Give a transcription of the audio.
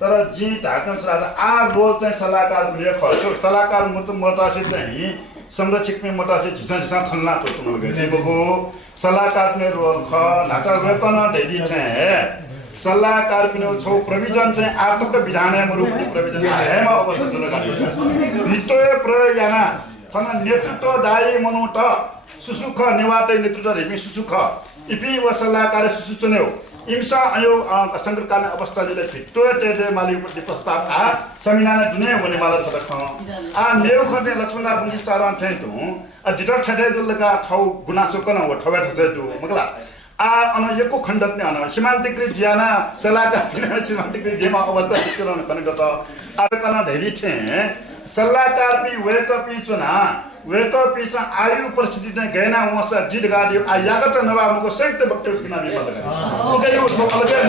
तर जी ढाक्न चाहता आ रोल चाहिँ सल्लाहकार बुलिया खर्च सल्लाहकार मोटासे चाहिँ संरक्षक में मोटासे झिसा झिसा खन्ना तो तुम गए बगो सल्लाहकार ने रोल ख नाचा वेतन ढेगी थे सल्लाहकार पिनो छौ प्रोभिजन चाहिँ आर्थिक विधानमा रूपले प्रोभिजन आएमा अवस्था चल गाडी भितोय प्रयाना थना नेतृत्व दाई मनु त सुसुख निवातै नेतृत्व रेमी सुसुख इपि व सल्लाहकार सुसुचने हो इम्सा आयोग संकटकालीन अवस्थाले भित्तो टेटे माली उपति प्रस्ताव आ समिनाले दुने भने माला छदख आ नेउ खते लक्ष्मणा बुझी सारान थे तु आ जिटर ठटे जुलका खाउ गुनासो कन हो ठवे ठसे तु मगला आ अन एको खण्डत ने अन सीमान्तिक ज्याना सल्लाहकार सीमान्तिक जेमा अवस्था चिरन कनगत आ कन ढेरी थे सल्लाहकार पि वेक पि चुना वेक पि आयु परिस्थिति ने गएना वसा जिद गाडी आ यागत नवा मको संयुक्त वक्तव्य किन नि पद ओके यो अलगै